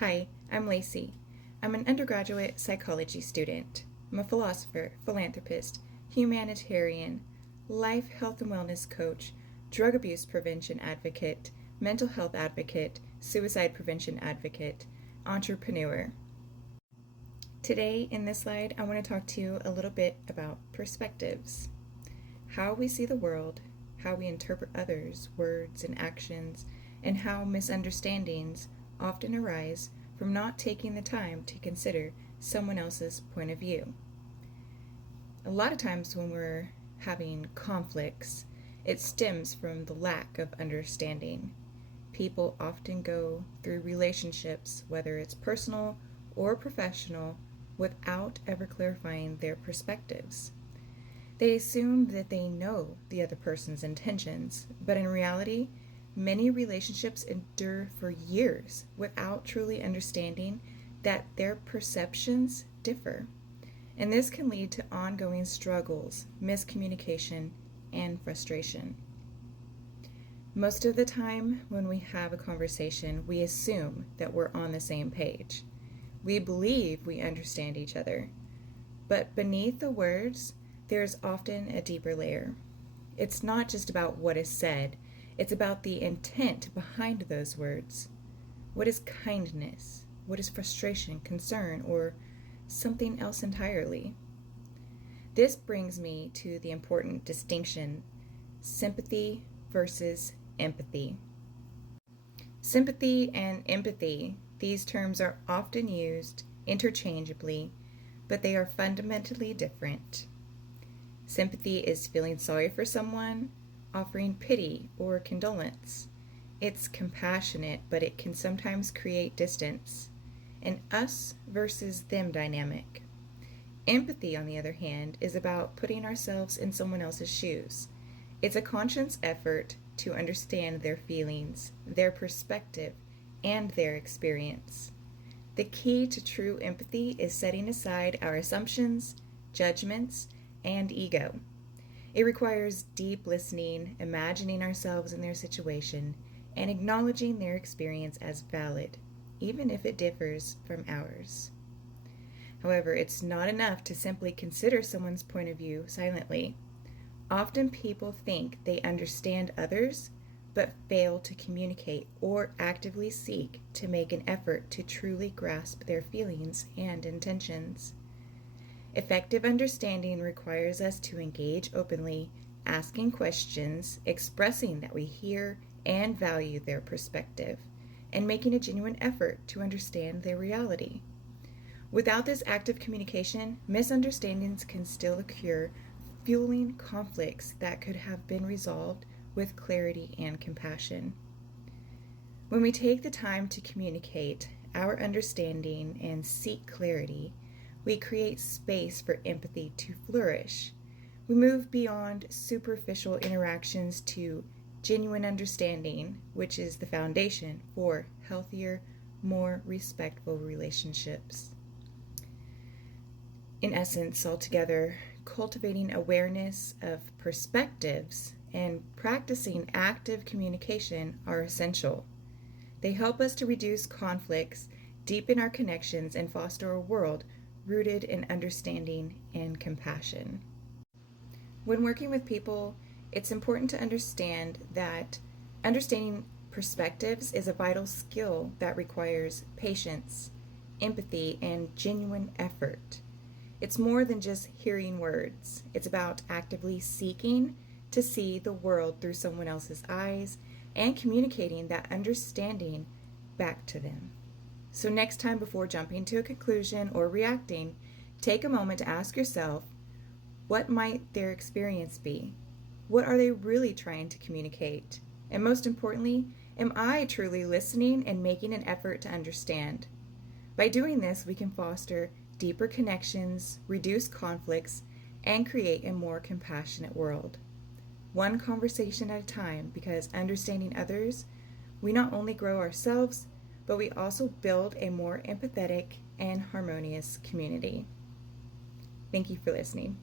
Hi, I'm Lacey. I'm an undergraduate psychology student. I'm a philosopher, philanthropist, humanitarian, life, health, and wellness coach, drug abuse prevention advocate, mental health advocate, suicide prevention advocate, entrepreneur. Today, in this slide, I want to talk to you a little bit about perspectives. How we see the world, how we interpret others' words and actions, and how misunderstandings often arise from not taking the time to consider someone else's point of view. A lot of times when we're having conflicts, it stems from the lack of understanding. People often go through relationships, whether it's personal or professional, without ever clarifying their perspectives. They assume that they know the other person's intentions, but in reality, many relationships endure for years without truly understanding that their perceptions differ. And this can lead to ongoing struggles, miscommunication, and frustration. Most of the time, when we have a conversation, we assume that we're on the same page. We believe we understand each other. But beneath the words, there's often a deeper layer. It's not just about what is said, it's about the intent behind those words. What is kindness? What is frustration, concern, or something else entirely? This brings me to the important distinction: sympathy versus empathy. Sympathy and empathy, these terms are often used interchangeably, but they are fundamentally different. Sympathy is feeling sorry for someone, offering pity or condolence. It's compassionate, but it can sometimes create distance, an us versus them dynamic. Empathy, on the other hand, is about putting ourselves in someone else's shoes. It's a conscious effort to understand their feelings, their perspective, and their experience. The key to true empathy is setting aside our assumptions, judgments, and ego. It requires deep listening, imagining ourselves in their situation, and acknowledging their experience as valid, even if it differs from ours. However, it's not enough to simply consider someone's point of view silently. Often people think they understand others, but fail to communicate or actively seek to make an effort to truly grasp their feelings and intentions. Effective understanding requires us to engage openly, asking questions, expressing that we hear and value their perspective, and making a genuine effort to understand their reality. Without this active communication, misunderstandings can still occur, fueling conflicts that could have been resolved with clarity and compassion. When we take the time to communicate our understanding and seek clarity, we create space for empathy to flourish. We move beyond superficial interactions to genuine understanding, which is the foundation for healthier, more respectful relationships. In essence, altogether, cultivating awareness of perspectives and practicing active communication are essential. They help us to reduce conflicts, deepen our connections, and foster a world rooted in understanding and compassion. When working with people, it's important to understand that understanding perspectives is a vital skill that requires patience, empathy, and genuine effort. It's more than just hearing words. It's about actively seeking to see the world through someone else's eyes and communicating that understanding back to them. So next time, before jumping to a conclusion or reacting, take a moment to ask yourself, what might their experience be? What are they really trying to communicate? And most importantly, am I truly listening and making an effort to understand? By doing this, we can foster deeper connections, reduce conflicts, and create a more compassionate world. One conversation at a time, because understanding others, we not only grow ourselves, but we also build a more empathetic and harmonious community. Thank you for listening.